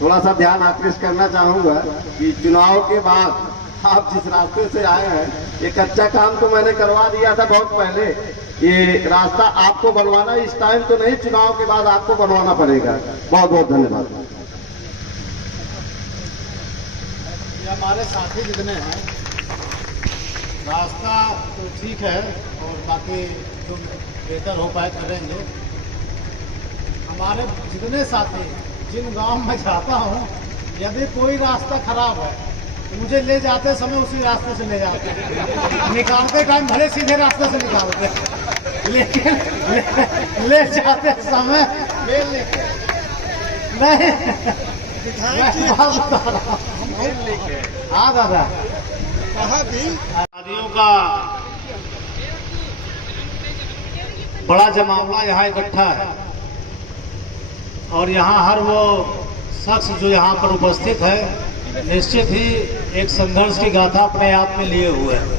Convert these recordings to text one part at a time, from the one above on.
थोड़ा सा ध्यान आकृष्ट करना चाहूंगा कि चुनाव के बाद आप जिस रास्ते से आए हैं, ये कच्चा काम तो मैंने करवा दिया था बहुत पहले। ये रास्ता आपको बनवाना इस टाइम तो नहीं, चुनाव के बाद आपको बनवाना पड़ेगा। बहुत बहुत धन्यवाद। हमारे साथी जितने हैं, रास्ता तो ठीक है और बाकी जो बेहतर हो पाए करेंगे। हमारे जितने साथी, जिन गांव में जाता हूं, यदि कोई रास्ता खराब है तो मुझे ले जाते समय उसी रास्ते से ले जाते हैं। निकालते टाइम भले सीधे रास्ते से निकालते, लेकिन ले जाते समय मेल लेके नहीं। हाँ दादा, शादियों का बड़ा जमावड़ा यहाँ इकट्ठा है और यहाँ हर वो शख्स जो यहाँ पर उपस्थित है निश्चित ही एक संघर्ष की गाथा अपने आप में लिए हुए है,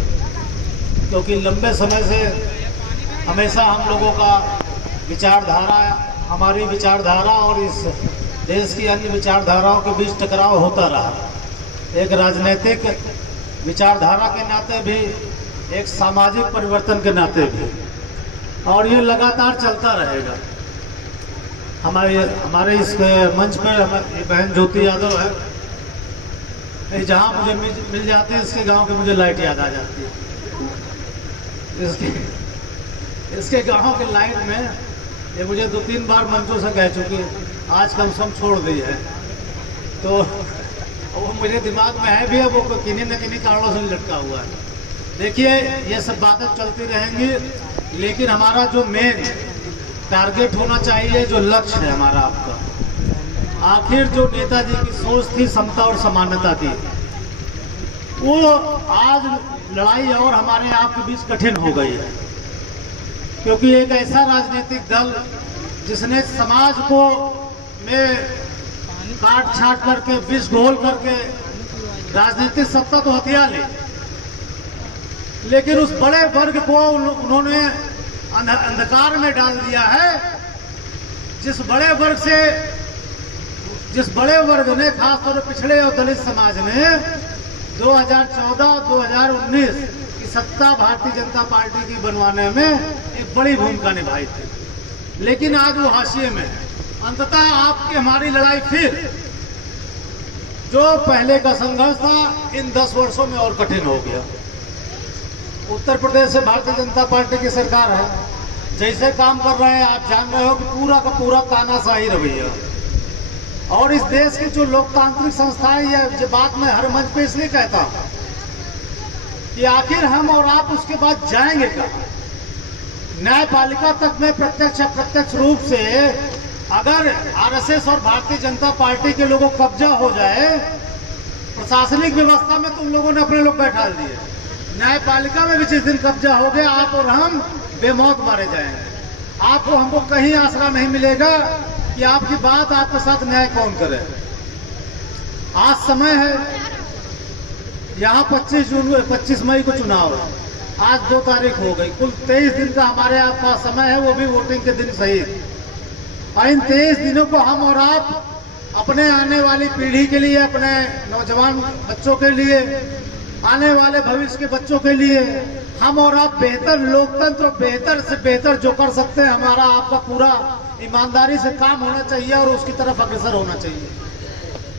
क्योंकि लंबे समय से हमेशा हम लोगों का विचारधारा, हमारी विचारधारा और इस देश की अन्य विचारधाराओं के बीच टकराव होता रहा। एक राजनीतिक विचारधारा के नाते भी, एक सामाजिक परिवर्तन के नाते भी, और ये लगातार चलता रहेगा। हमारे इस मंच पर हमारी बहन ज्योति यादव है, जहाँ मुझे मिल जाते हैं इसके गांव की मुझे लाइट याद आ जाती है। इसके गांव के लाइट में ये मुझे 2-3 बार मंचों से कह चुकी है, आज कम से कम छोड़ दी है। तो वो मुझे दिमाग में है भी है, वो किन्हीं न किन्हीं कारणों से लटका हुआ है। देखिए, ये सब बातें चलती रहेंगी, लेकिन हमारा जो मेन टारगेट होना चाहिए, जो लक्ष्य है हमारा आपका, आखिर जो नेताजी की सोच थी समता और समानता की, वो आज लड़ाई और हमारे आपके बीच कठिन हो गई है। क्योंकि एक ऐसा राजनीतिक दल जिसने समाज को में काट छाट करके, विष घोल करके राजनीतिक सत्ता तो हथिया ली, लेकिन उस बड़े वर्ग को उन्होंने अंधकार में डाल दिया है। जिस बड़े वर्ग ने, खासतौर पर पिछड़े और दलित समाज ने 2014-2019 की सत्ता भारतीय जनता पार्टी की बनवाने में एक बड़ी भूमिका निभाई थी, लेकिन आज वो हाशिए में। अंततः आपकी हमारी लड़ाई फिर जो पहले का संघर्ष था, इन 10 वर्षों में और कठिन हो गया। उत्तर प्रदेश से भारतीय जनता पार्टी की सरकार है, जैसे काम कर रहे हैं आप जान रहे हो कि पूरा का पूरा तानाशाही रवैया। और इस देश की जो लोकतांत्रिक संस्थाएं, ये बात मैं हर मंच पे इसलिए कहता हूं कि आखिर हम और आप उसके बाद जाएंगे कहां? न्यायपालिका तक में प्रत्यक्ष अप्रत्यक्ष रूप से अगर आरएसएस और भारतीय जनता पार्टी के लोगों को कब्जा हो जाए, प्रशासनिक व्यवस्था में तुम लोगों ने अपने लोग बैठा दिए, न्यायपालिका में भी जिस दिन कब्जा हो गया, आप और हम बेमौत मारे जाएंगे। आपको हमको कहीं आसरा नहीं मिलेगा कि आपकी बात आपके साथ न्याय कौन करे। आज समय है, यहाँ 25 मई को चुनाव है, आज 2 तारीख हो गई, कुल 23 दिन का हमारे पास समय है, वो भी वोटिंग के दिन सहित। और इन 23 दिनों को हम और आप अपने आने वाली पीढ़ी के लिए, अपने नौजवान बच्चों के लिए, आने वाले भविष्य के बच्चों के लिए हम और आप बेहतर लोकतंत्र, बेहतर से बेहतर जो कर सकते हैं, हमारा आपका पूरा ईमानदारी से काम होना चाहिए और उसकी तरफ अग्रसर होना चाहिए।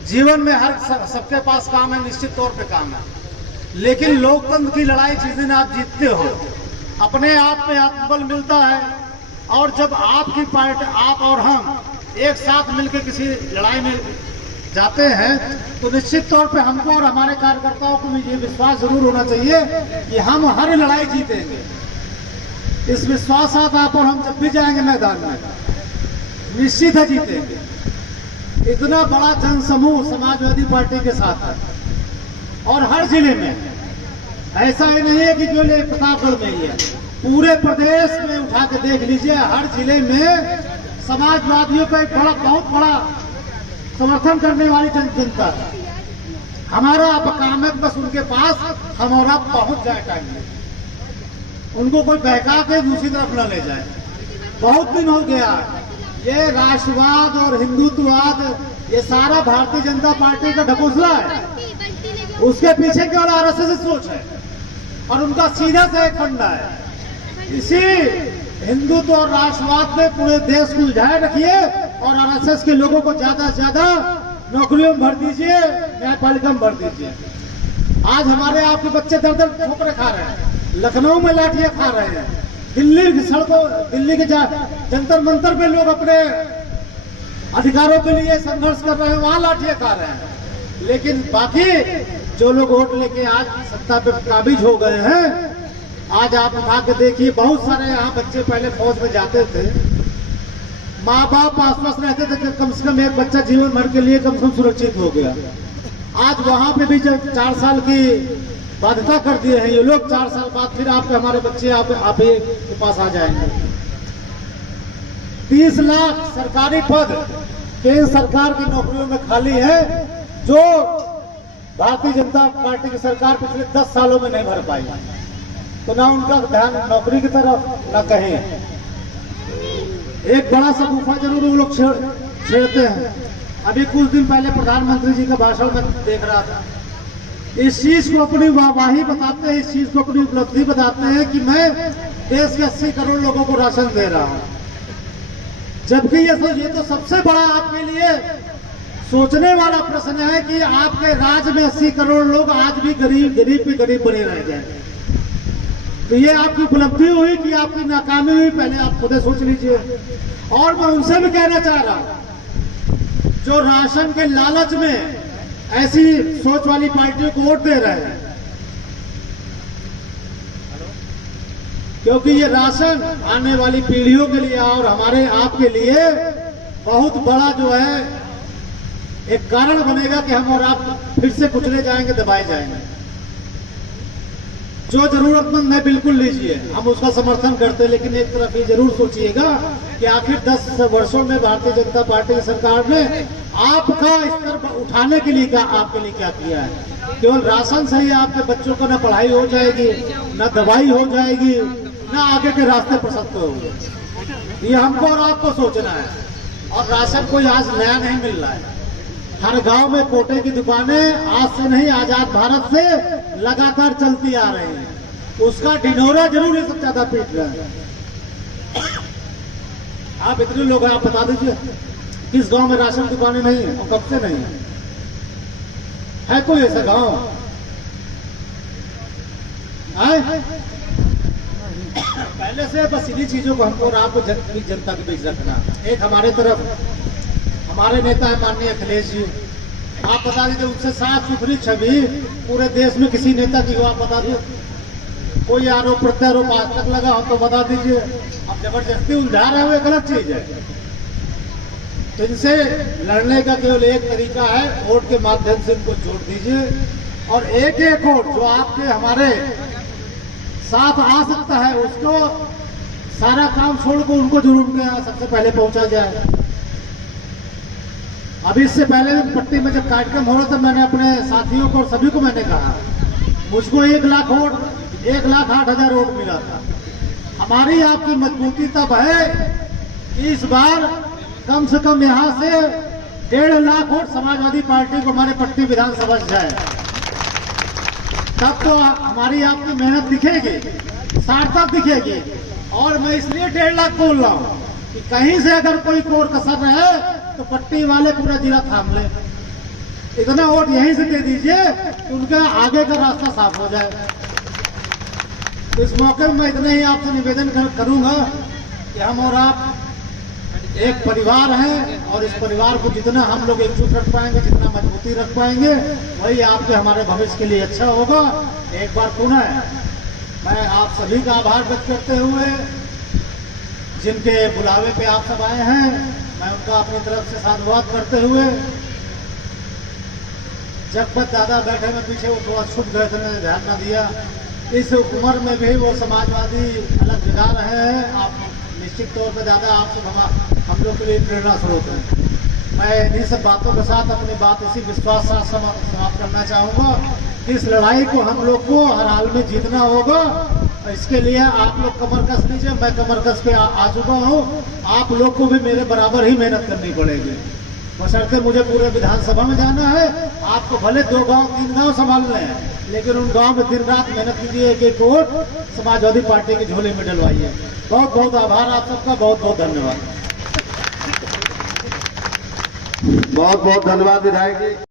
जीवन में हर सबके पास काम है, निश्चित तौर पे काम है, लेकिन लोकतंत्र की लड़ाई जिस दिन आप जीतते हो, अपने आप में आत्मबल मिलता है। और जब आपकी पार्टी, आप और हम एक साथ मिलकर किसी लड़ाई में जाते हैं, तो निश्चित तौर पे हमको और हमारे कार्यकर्ताओं को ये विश्वास जरूर होना चाहिए कि हम हर लड़ाई जीतेंगे। इस विश्वास साथ आप और हम जब भी जाएंगे मैदान में, निश्चित है जीतेंगे। इतना बड़ा जनसमूह समाजवादी पार्टी के साथ है और हर जिले में, ऐसा ही नहीं है कि जो प्रतापगढ़ में ही है, पूरे प्रदेश में उठा के देख लीजिए, हर जिले में समाजवादियों का एक बहुत बड़ा समर्थन करने वाली जनता है। हमारा अब काम है बस उनके पास हम और आप पहुंच जाए टाइम में, उनको कोई बहका के दूसरी तरफ न ले जाए। बहुत दिन हो गया ये राष्ट्रवाद और हिंदुत्ववाद ये सारा भारतीय जनता पार्टी का ढकोसला है। उसके पीछे केवल आरएसएस सोच है और उनका सीधा से एक फंडा है। इसी हिंदुत्व और राष्ट्रवाद में पूरे देश को उलझाए रखिए और आरएसएस के लोगों को ज्यादा से ज्यादा नौकरियों में भर दीजिए, न्यायपालिका में भर दीजिए। आज हमारे आपके बच्चे दर दर ठोकरे खा रहे हैं, लखनऊ में लाठियां खा रहे हैं, दिल्ली की सड़कों, दिल्ली के जंतर मंतर पे लोग अपने अधिकारों के लिए संघर्ष कर रहे हैं, वहां लाठियां खा रहे हैं। लेकिन बाकी जो लोग वोट लेके आज सत्ता पे काबिज हो गए हैं, आज आप उठा के देखिए, बहुत सारे यहाँ बच्चे पहले फौज में जाते थे, माँ बाप आश्वस्त रहते थे कि कम से कम एक बच्चा जीवन भर के लिए कम से कम सुरक्षित हो गया। आज वहां पे भी जब 4 साल की बाध्यता कर दिए हैं ये लोग, 4 साल बाद फिर आपके हमारे बच्चे आप ही के पास आ जाएंगे। 30 लाख सरकारी पद केंद्र सरकार की नौकरियों में खाली है, जो भारतीय जनता पार्टी की सरकार पिछले 10 सालों में नहीं भर पाई। तो ना उनका ध्यान नौकरी की तरफ ना कहीं। एक बड़ा सा गुफा जरूर वो लोग छेड़ते हैं। अभी कुछ दिन पहले प्रधानमंत्री जी का भाषण में देख रहा था, इस चीज को अपनी वाहवाही बताते हैं, इस चीज को अपनी उपलब्धि बताते हैं कि मैं देश के 80 करोड़ लोगों को राशन दे रहा हूं। जबकि ये तो सबसे बड़ा आपके लिए सोचने वाला प्रश्न है कि आपके राज्य में 80 करोड़ लोग आज भी गरीब पे गरीब बने रह गए। तो ये आपकी उपलब्धि हुई कि आपकी नाकामी हुई, पहले आप खुद सोच लीजिए। और मैं उनसे भी कहना चाह रहा हूं जो राशन के लालच में ऐसी सोच वाली पार्टियों को वोट दे रहे हैं, क्योंकि ये राशन आने वाली पीढ़ियों के लिए और हमारे आपके लिए बहुत बड़ा जो है एक कारण बनेगा कि हम और आप फिर से कुचले जाएंगे, दबाए जाएंगे। जो जरूरतमंद है बिल्कुल लीजिए, हम उसका समर्थन करते हैं, लेकिन एक तरफ ये जरूर सोचिएगा कि आखिर 10 वर्षों में भारतीय जनता पार्टी की सरकार ने आपका स्तर उठाने के लिए आपके लिए क्या किया है। केवल राशन से ही आपके बच्चों को न पढ़ाई हो जाएगी, न दवाई हो जाएगी, न आगे के रास्ते प्रशस्त होंगे। ये हमको और आपको सोचना है। और राशन कोई आज नया नहीं मिल रहा है। हर गांव में कोटे की दुकानें आज से नहीं, आजाद भारत से लगातार चलती आ रही हैं। उसका ढिढोरा जरूर ये सब ज्यादा पीट रहे हैं। आप इतने लोग हैं, आप बता दीजिए किस गांव में राशन दुकानें नहीं है और कब से नहीं है कोई ऐसा गांव? पहले से बस इन्हीं चीजों को हमको और आपको जनता के बीच रखना। एक हमारे तरफ हमारे नेता है माननीय अखिलेश जी, आप बता दीजिए उनसे साफ सुथरी छवि पूरे देश में किसी नेता की हो, आप बता दीजिए। कोई आरोप प्रत्यारोप आज तक लगा हो तो बता दीजिए। आप जबरदस्ती उलझा रहे हो, एक अलग चीज है। तो इनसे लड़ने का केवल एक तरीका है, वोट के माध्यम से इनको जोड़ दीजिए। और एक एक वोट जो आपके हमारे साथ आ सकता है, उसको सारा काम छोड़कर उनको जरूर सबसे पहले पहुंचा जाए। अभी इससे पहले पट्टी में जब कार्यक्रम हो रहा था, मैंने अपने साथियों को और सभी को मैंने कहा, मुझको 1 लाख वोट, 1,08,000 वोट मिला था। हमारी आपकी मजबूती तब है कि इस बार कम से कम यहां से 1.5 लाख वोट समाजवादी पार्टी को हमारे पट्टी विधानसभा से जाए, तब तो हमारी आपकी मेहनत दिखेगी, सार्थक दिखेगी। और मैं इसलिए 1.5 लाख बोल रहा हूं कि कहीं से अगर कोई कोर कसर रहे तो पट्टी वाले पूरा जिला थाम ले। इतना वोट यहीं से दे दीजिए कि उनका आगे का रास्ता साफ हो जाए। तो इस मौके में मैं इतना ही आपसे निवेदन करूंगा कि हम और आप एक परिवार हैं, और इस परिवार को जितना हम लोग एकजुट रख पाएंगे, जितना मजबूती रख पाएंगे, वही आपके हमारे भविष्य के लिए अच्छा होगा। एक बार पुनः मैं आप सभी का आभार व्यक्त करते हुए, जिनके बुलावे पे आप सब आए हैं, मैं उनका अपनी तरफ से साधुवाद करते हुए, जगपत दादा बैठे में पीछे वो थोड़ा छुप गए थे, मैंने ध्यान न दिया। इस उम्र में भी वो समाजवादी अलग जगा रहे हैं। आप निश्चित तौर पर दादा आप सब हम लोग के लिए प्रेरणा स्रोत है। मैं इन्हीं सब बातों के साथ अपनी बात इसी विश्वास से समाप्त करना चाहूँगा। इस लड़ाई को हम लोग को हर हाल में जीतना होगा। इसके लिए आप लोग कमर कस लीजिए, मैं कमर कस के आ चुका हूँ। आप लोग को भी मेरे बराबर ही मेहनत करनी पड़ेगी। बशर्ते मुझे पूरे विधानसभा में जाना है। आपको भले 2 गांव 3 गांव संभालने हैं, लेकिन उन गांव में दिन रात मेहनत कीजिए, एक वोट समाजवादी पार्टी की झोले में डलवाइए। बहुत बहुत आभार आप सबका, बहुत बहुत धन्यवाद। बहुत बहुत धन्यवाद विधायक जी।